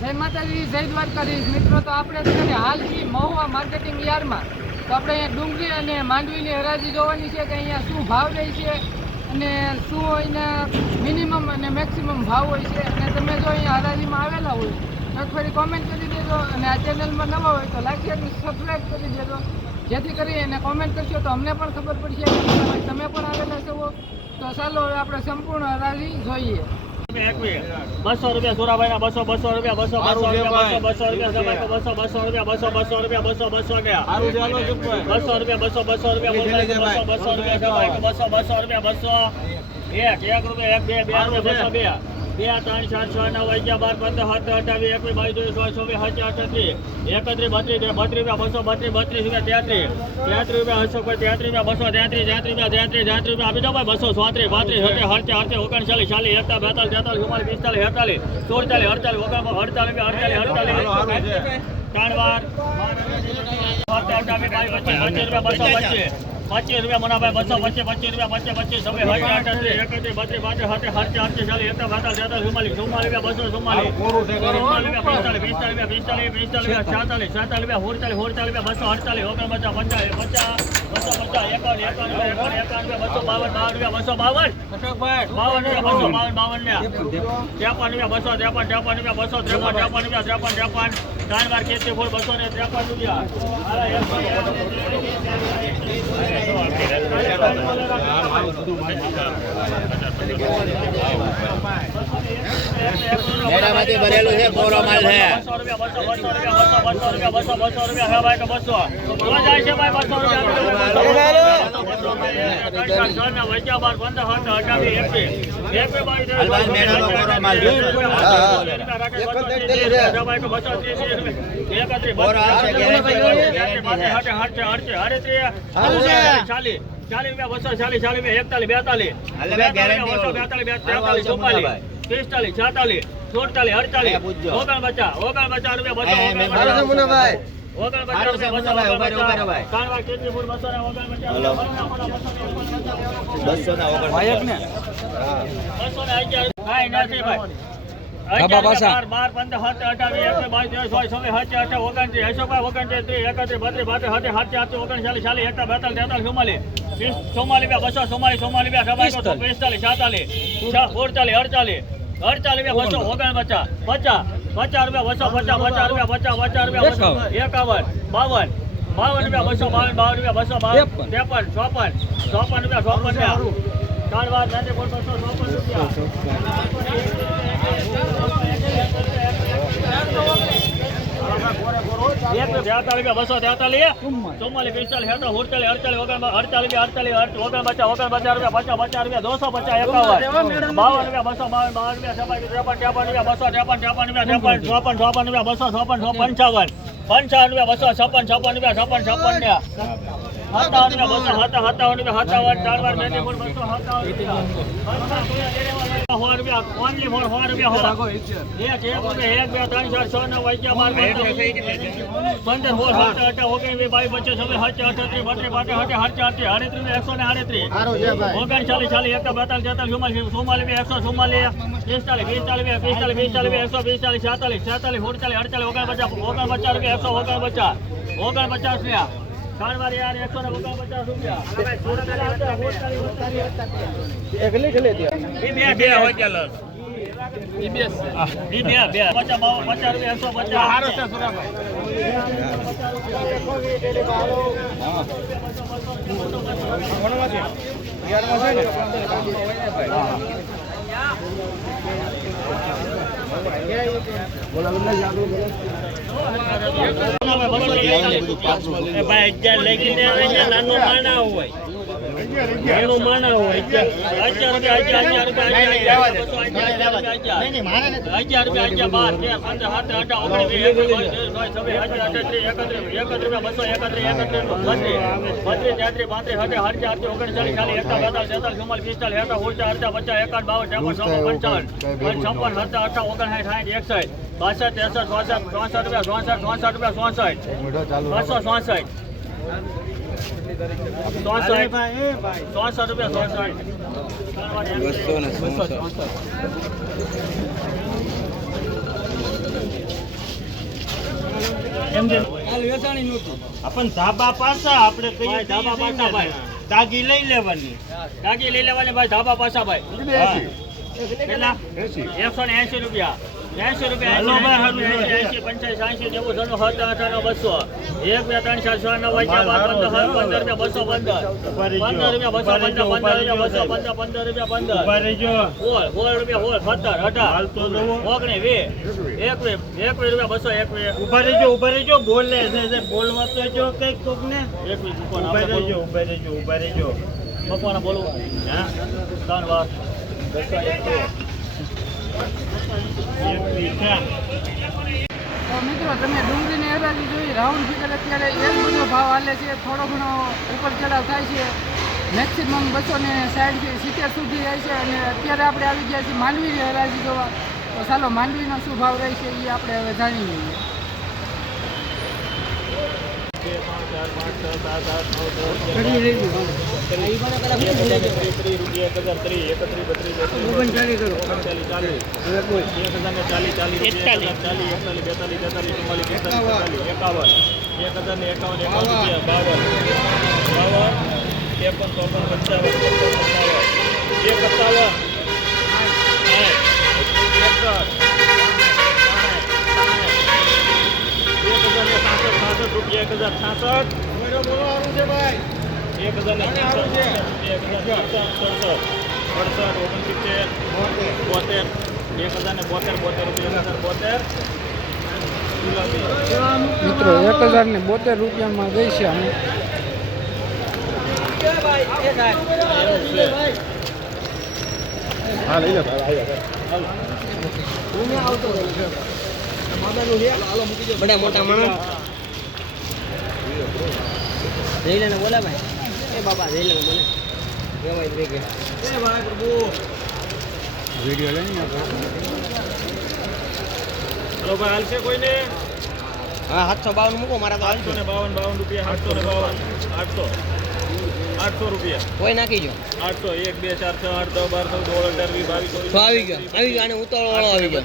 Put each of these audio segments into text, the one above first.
જય માતાજી, જય દ્વારકાધીશ. મિત્રો, તો આપણે અત્યારે હાલ છીએ મહુવા માર્કેટિંગ યાર્ડમાં. તો આપણે અહીંયા ડુંગળી અને માંડવીની હરાજી જોવાની છે કે અહીંયા શું ભાવ રહે છે અને શું અહીંના મિનિમમ અને મેક્સિમમ ભાવ હોય છે. અને તમે જો અહીંયા હરાજીમાં આવેલા હોય, તો ફરી કોમેન્ટ કરી દેજો અને આ ચેનલમાં નવા હોય તો લાઈક અને સબસ્ક્રાઈબ કરી દેજો. જેથી કરી અને કોમેન્ટ કરશો તો અમને પણ ખબર પડશે કે તમે- પણ આવેલા છો. તો ચાલો હવે આપણે સંપૂર્ણ હરાજી જોઈએ. બસો રૂપિયા સુરાભાઈ ના બસો બસો રૂપિયા બસો બસો રૂપિયા બસો બસો રૂપિયા બસો બસો રૂપિયા બસો બસો રૂપિયા બસો બસો રૂપિયા. બસો રૂપિયા બસો બસો રૂપિયા બસો બસો રૂપિયા બસો. બસો રૂપિયા બસો. એક એક રૂપિયા એક બે બે રૂપિયા બસો બે. બે ત્રણ ચાર છ નવ અગિયાર બાર પંદર સત્તર અઠાવીસ એકવીસ બાવીસ ચોવીસ ચોવીસ ચોવીસ હજાર અઠત્રીસ એકત્રીસ બત્રીસ બત્રીસ રૂપિયા બસો બત્રીસ બત્રીસ રૂપિયા તેત્રીસ તેત્રીસ રૂપિયા અશોક ભાઈ તેત્રીસ રૂપિયા બસો તેત્રીસ તેત્રીસ રૂપિયા તેત્રીસ તેત્રીસ રૂપિયા આપી દો ભાઈ બસો ચોત્રીસ પાંત્રીસ હતે હરતે હરતે ઓગણચાલીસ ચાલીસ એકતા બેતાલીસ તેતાલીસ ચુમ્માલીસ પિસ્તાલીસ અડતાલીસ સુડતાલીસ અડતાલીસ ઓગણ અડતાલીસ અડતાલીસ અડતાલીસ ત્રણ વાર પચીસ રૂપિયા બસો પચીસ પચીસ રૂપિયા મનાભાઈ બસો પચીસ પચીસ રૂપિયા પચીસ પચીસ સમય હજાર અઠત્રીસ એકત્રીસ બત્રીસ પાંત્રીસ હતે હરતે હરતે ચાલીસ એકતા બેતાલીસ તેતાલીસ ચુમ્માલીસ ચુમ્માલીસ રૂપિયા બસો ચુમ્માલીસ. રૂપિયા પિસ્તાલીસ પિસ્તાલીસ પિસ્તાલીસ પિસ્તાલીસ રૂપિયા છાતાલીસ. છાતાલીસ રૂપિયા હોડતાલીસ હોડતાલીસ રૂપિયા બસો અડતાલીસ ઓગણ પચાસ બસો પચાસ એકાવન એકાવન એકાવન એકાવન રૂપિયા બસો બાવન બાવન રૂપિયા બસો બાવન. બાવન રૂપિયા બસો બાવન બાવન ને. ત્રેપન રૂપિયા બસો ત્રેપન ત્રેપન રૂપિયા બસો ત્રેપન ત્રેપન રૂપિયા ત્રેપન ત્રેપન. ત્રણ વાર કેસરી ફૂલ બસો ને ત્રેપન રૂપિયા. મેળામાંથી ભરેલું છે કોરો માલ છે બસો રૂપિયા બસો બસો રૂપિયા બસો બસો રૂપિયા બસો બસો રૂપિયા હા ભાઈ તો બસો તો જાય છે ભાઈ બસો હલવાન મેળાનો કોરો માલ છે. કોરો આવશે, ચાલીસ ચાલીસ બસો ચાલીસ ચાલીસ એકતાલીસ બેતાલીસ બસો બેતાલીસ તેતાલીસ ચુમ્માલીસ પિસ્તાલીસ છાતાલીસ સુડતાલીસ અડતાલીસ ઓગણ બચા ઓગણ બચા રૂપિયા બસો બસો બે સભાઈ પિસ્તાલીસ અડતાલીસ અડતાલીસ બસો ઓગણ પચાસ પચાસ પચાસ રૂપિયા બસો પચાસ પચાસ રૂપિયા પચાસ પચાસ રૂપિયા બસો એકાવન. બાવન. બાવન રૂપિયા બસો બાવન બાવન રૂપિયા બસો બાવન. ત્રેપન. ચોપન. ચોપન રૂપિયા ચોપન રૂપિયા. ત્રણ વાર નાની બોલ બસો ચોપન રૂપિયા. બસો તેતાલીસ ચુમ્માલીસ. પિસ્તાલીસ હેઠળ હુડતાલીસ અડતાલીસ ઓગણ અડતાલીસ અડતાલીસ ઓગણ પચાસ ઓગણ પચાસ રૂપિયા પચાસ પચાસ રૂપિયા દોસો પચાસ એકાવન. બાવન રૂપિયા બસો બાવન બાવન રૂપિયા ત્રેપન ત્રેપન રૂપિયા બસો ત્રેપન ત્રેપન રૂપિયા ત્રેપન ચોપન ચોપન રૂપિયા બસો ચોપન સો પંચાવન. પંચાવન રૂપિયા બસો છપ્પન છપ્પન રૂપિયા છપ્પન છપ્પન ને. સત્તાવન રૂપિયા બસો સત્તાવન રૂપિયા સત્તાવન ચાર વાર બસો સત્તાવન રૂપિયા. સો રૂપિયા ઓનલી ફોર સો રૂપિયા સો એક એક રૂપિયા એક બે ત્રણ ચાર છ નવ અગિયાર બાર પંદર સોળ સત્તર અઢાર ઓગણીસ બાવીસ પચીસ છવ્વીસ સત્તર અઠત્રીસ બત્રીસ પાંત્રીસ સત્તર અડચાલીસ આડત્રીસ એકસો ને આડત્રીસ. ઓગણચાલીસ ચાલીસ એક બેતાલીસ તેતાલીસ ચુમ્માલીસ એકસો ચુમ્માલીસ પિસ્તાલીસ પિસ્તાલીસ પિસ્તાલીસ પિસ્તાલીસ એકસો પિસ્તાલીસ છેતાલીસ છેતાલીસ ઓગણપચાસ ઓગણપચાસ રૂપિયા એકસો ઓગણપચાસ ઓગણપચાસ રૂપિયા ત્રણ વાર યાર એકસો ને રૂપિયા બે. બે હોય બે બે બે. પચાસ બાવન પચાસ રૂપિયા એકસો પચાસ. ભાઈ અગિયાર લઈ ગઈ નાનું માણા હોય. નાનું માણા હોય અગિયાર રૂપિયા અગિયાર અગિયાર રૂપિયા અગિયાર અગિયાર રૂપિયા અગિયાર બાર તેર પંદર સત્તર અઢાર બાસઠ ત્રેસઠ ચોસઠ ચોસઠ રૂપિયા ચોસઠ ચોસઠ રૂપિયા ચોસઠ બસો ચોસઠ ચોસઠ ચોસઠ રૂપિયા ચોસઠ બસો ને આપણ ધાબા પાછા આપણે કહીએ ભાઈ, ધાબા પાછા, ભાઈ. દાગી લઈ લેવાની. ટાંકી લઈ લેવાની ભાઈ ધાબા પાછા ભાઈ. કેટલા એકસો ને એસી રૂપિયા. એસી રૂપિયા એસી હાલો. સાંસી નેવું અઠાણું બસો. એક બે ત્રણ ચાર નવ પંદર પંદર રૂપિયા બસો પંદર. પંદર રૂપિયા બસો પંદર પંદર રૂપિયા બસો. પંદર પંદર રૂપિયા પંદર. સોળ સોળ રૂપિયા સત્તર અઢાર. એકવીસ એકવીસ રૂપિયા બસો એકવીસ ઊભા રહેજો ઊભા રહેજો. બોલે બોલવા તો જો કંઈક કોક ને એકવીસ ઊભા રહેજો ઊભા રહેજો ઊભા રહેજો. બપોરના બોલવું. હા. ત્રણ વાર. બસો એકવીસ એક પૈસા તો મિત્રો તમે ડુંગળીની હરાજી જોઈ રાઉન્ડ ફિગર અત્યારે એક બધો ભાવ હાલે છે થોડો ઘણો ઉપર ચડાવ થાય છે. મેક્સિમમ બસો ને સાઠથી સિત્તેર સુધી જાય છે અને અત્યારે આપણે આવી ગયા છીએ માંડવીની હરાજી જોવા. તો ચાલો માંડવીનો શું ભાવ રહે છે એ આપણે હવે જાણી લઈએ. ચાર પાંચ છ સાત આઠ નવ દસ એક હજાર ને એકાવન એકાવન રૂપિયા બાવન બાવન ત્રેપન ચોપન પંચાવન એક સત્તાવન. એક હજાર ને સાસઠ સાસઠ રૂપિયા એક હજાર છાસઠ એક હજાર ને છાસઠ એક હજાર અડસઠ ઓગણસિત્તેર બોતેર એક હજાર ને બોતેર બોતેર રૂપિયા હજાર બોતેર મિત્રો એક હજાર ને બોતેર રૂપિયામાં ગઈ છે અમે. બધા મોટા માણસ. જઈ લેને બોલા ભાઈ. એ બાબા જઈ લેને બોલે કેવાય થઈ ગયા હલો ભાઈ હાલશે કોઈને? હા સાતસો બાવન મૂકો મારા તો આઠસો ને બાવન બાવન રૂપિયા આઠસો ને બાવન. આઠસો આઠસો રૂપિયા. કોઈ નાખી જો આઠસો એક બે ચાર છ આઠ દસ બાર ચૌદ સોળ અઢાર વીસ બાવીસ આવી ગયો. આવી ગયો અને ઉતાવળ વાળો આવી ગયો.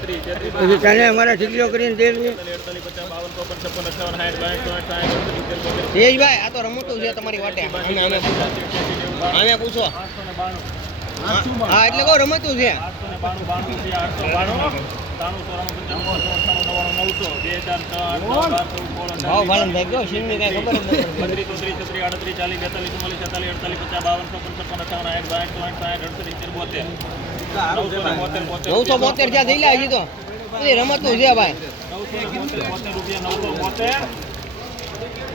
તને અમારા ઠીકરીઓ કરીને દે અડતાલીસ પચાસ બાવન ચોપન છપ્પન અઠાવન સાઠ બાસઠ ચોસઠ સાઠ અડતાલીસ સિત્તેર બોતેર તેજભાઈ આ તો રમતું છે તમારી વાટે. અમે અમે પૂછો અમે પૂછો. હા એટલે કહો રમતું છે. આઠસો ને બાણું બાણું છે આઠસો બાણું. ત્રાણું ચોરાણું પંચાણું છસો અઠ્ઠાણું નવ્વાણું નવસો બે આઠ જ નથી બત્રીસ ચોત્રીસ છત્રીસ આડત્રીસ ચાલીસ બેતાલીસ ચુમ્માલીસ છેતાલીસ અડતાલીસ પચાસ બાવન છપ્પન અઠાવન સાઠ બાસઠ ચોસઠ સાઠ અડસઠ બોતેર નવસો બોતેર જ્યાં થઈ લાવી તો. રમતું છે ભાઈ. નવસો બોતેર રૂપિયા નવસો બોતેર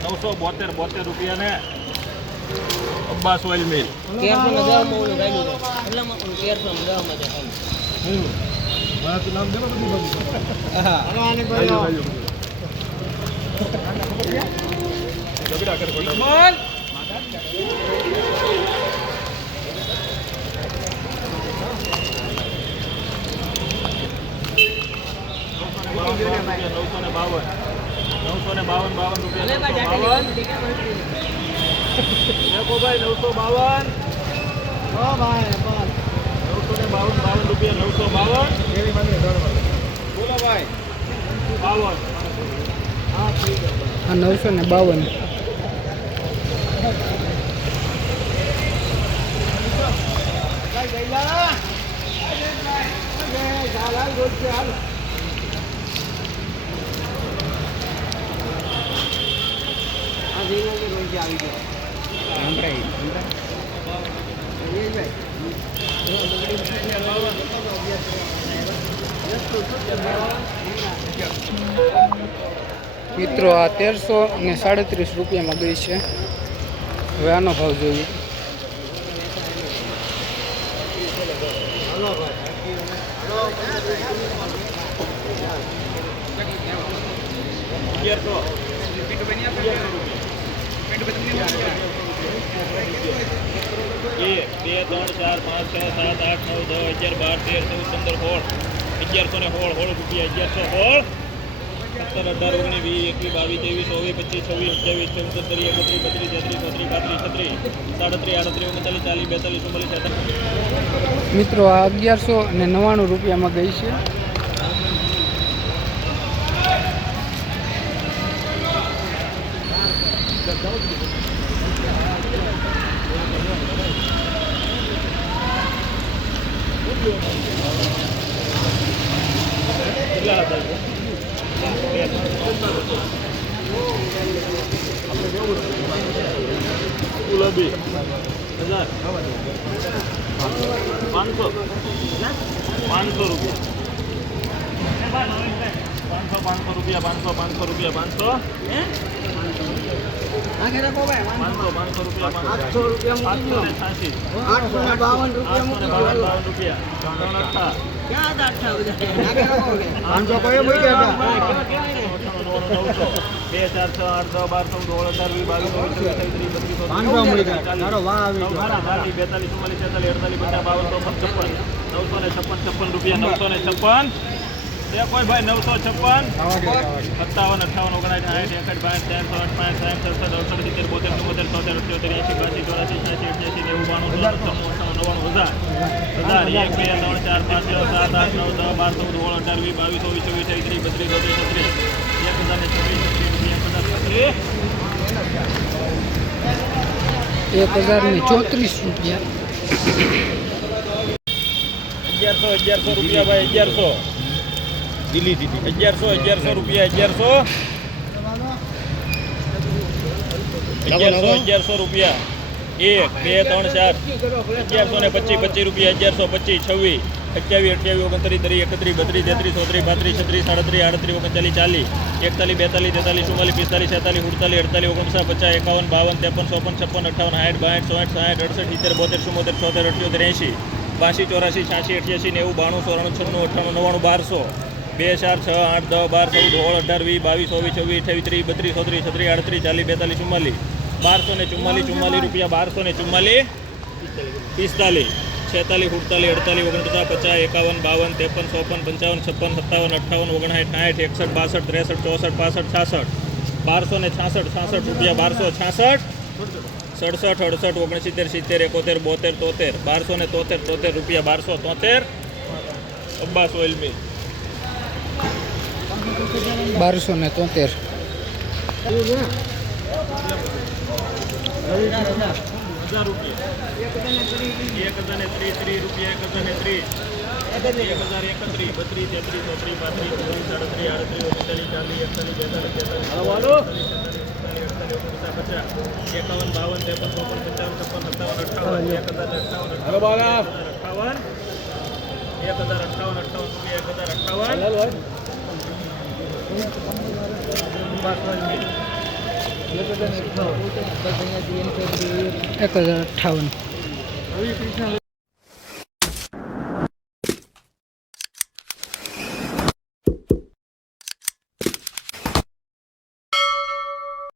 નવસો બોતેર બોતેર રૂપિયા ને અબ્બાસ ઓઇલ મિલ તેરસો ને દસમાં ઓલું ગાડ્યું એટલામાં નવસો ને બાવન નવસો ને બાવન બાવન રૂપિયા ભાઈ નવસો બાવન નવસો ને બાવન બાવન રૂપિયા નવસો બાવન. બોલો ભાઈ બાવન આ નવસો ને બાવન આ જઈ લો કે રોજ આવી ગયો મિત્રો, આ તેરસો અને સાડત્રીસ રૂપિયામાં ગઈ છે. હવે આનો ભાવ જોઈએ. અગિયારસો એક, બે, ત્રણ, ચાર, પાંચ, છ, સાત, આઠ, નવ, દસ, અગિયાર, બાર, તેર, ચૌદ, પંદર, સોળ. અગિયારસો ને હોળ હોળ રૂપિયા અગિયારસો હોળ. સત્તર, અઢાર, ઓગણીસ, વીસ, એકવીસ, બાવીસ, ત્રેવીસ, ચોવીસ, પચીસ, છવ્વીસ, અઠ્યાવીસ ચોવીસ સત્તરી, એકત્રીસ, બત્રીસ, તેત્રીસ, ચોત્રીસ, પાંત્રીસ, છત્રીસ, સાડત્રીસ, આડત્રીસ ઓગણચાલીસ ચાલીસ, બેતાલીસ, ચુમ્માલીસ મિત્રો, આ અગિયારસો અને નવ્વાણું રૂપિયામાં ગઈ છે ગુલાબી હજાર પાંચસો. પાંચસો રૂપિયા. પાંચસો પાંચસો રૂપિયા પાંચસો પાંચસો રૂપિયા પાંચસો. પાંચસો. પાંચસો રૂપિયા આઠસો મૂકી ને છ્યાસી આઠસો ને બાવન રૂપિયા ત્રણ અઠ્ઠા પાંચસો કયો બે ચાર છ આઠ બાર ચૌદ સોળ હજાર વીસ બાવીસ બેતાલીસ ચુમ્માલીસ છેતાલીસ અડતાલીસ પચાસ બાવન ચોપન છપ્પન નવસો ને છપ્પન છપ્પન રૂપિયા નવસો ને છપ્પન. કોઈ ભાઈ નવસો છપ્પન. સત્તાવન અઠાવન ઓગણાઠ આઠ એકઠ પાંચ ચારસો આઠ પાંચ સાઠ સડસઠ અડસઠ સિત્તેર બોતેર ચુમ્મોતેર ચોતેર અઠ્યોતેર એંશી બાસી ચોરાસી છ્યાસી અઠ્યાસી નેવું બાણું અઠાણું નવ્વાણું હજાર. હજાર એક બે ત્રણ ચાર પાંચ છ સાત આઠ નવ દસ બાર ચૌદ અઢાર વીસ બાવીસ ચોવીસ ચોવીસ ત્રીસ ત્રીસ બત્રીસ ચોત્રીસ છત્રીસ એક હજાર ને છત્રીસ એક હજાર ને ચોત્રીસ રૂપિયા. અગિયારસો અગિયારસો રૂપિયા ભાઈ અગિયારસો. દિલ્હી દીધી. અગિયારસો અગિયારસો રૂપિયા, અગિયારસો. અગિયારસો અગિયારસો રૂપિયા. એક, બે, ત્રણ, ચાર. અગિયારસો ને પચીસ પચીસ રૂપિયા, અગિયારસો, પચીસ, છવ્વીસ. અઠ્યાવીસ અઠ્યાવીસ, ઓગણત્રીસ, ત્રીસ, એકત્રીસ, બત્રીસ, તેત્રીસ, ચોત્રીસ, પાંત્રીસ, છત્રીસ, સાડત્રીસ, આડત્રીસ, ઓગણચાલીસ, ચાલીસ. એકતાલીસ, બેતાલીસ, તેતાલીસ, ચુમ્માલીસ, પિસ્તાલીસ, છેતાલીસ, ઉડતાલીસ, અડતાલીસ, ઓગણસાઠ, પચાસ, એકાવન, બાવન, ત્રેપન, ચોપન, છપ્પન અઠાવન સાઠ બાઠ ચોસઠ સાઠ, અડસઠ, સિત્તેર, બોતેર, ચુમ્મોતેર, છોતેર અઠ્યોતેર એંશી. બાસી, ચોરાસી, છ્યાસી, અઠ્યાસી, નેવું, બાણું ચોરાણું છન્નું, અઠ્ઠાણું, નવ્વાણું, બારસો. બે, ચાર, છ, આઠ, દસ, બાર, ચૌદ સોળ અઢાર, વીસ, બાવીસ, ચોવીસ ચોવીસ અઠાવીસ ત્રીસ, બત્રીસ ચોત્રીસ છત્રીસ, આડત્રીસ, ચાલીસ, બેતાલીસ, ચુમ્માલીસ, બારસો ને ચુમ્માલીસ ચુમ્માલીસ રૂપિયા, બારસો ને ચુમ્માલીસ, પિસ્તાલીસ, છેતાલીસ, સુડતાલીસ, અડતાલીસ, ઓગણપચાસ, પચાસ, એકાવન, બાવન, ત્રેપન, ચોપન, પંચાવન, છપ્પન, સત્તાવન, અઠ્ઠાવન, ઓગણસાઠ, સાઠ, એકસઠ, બાસઠ, ત્રેસઠ, ચોસઠ, પાસઠ, છાસઠ, બારસો ને છાસઠ છાસઠ રૂપિયા, બારસો છાસઠ, સડસઠ, અડસઠ, ઓગણસિત્તેર, સિત્તેર, એકોતેર, બોતેર, તોતેર, બારસો ને તોતેર તોતેર રૂપિયા, બારસો તોતેર, અબ્બાસ ઓઇલ મિલ બારસો ને તોતેર એકાવન બાવન ત્રેપન ચોપન પંચાવન છપ્પન સત્તાવન અઠાવન એક હજાર અઠાવન અઠાવન એક હજાર અઠાવન અઠાવન એક હજાર અઠાવન એક હજાર અઠાવન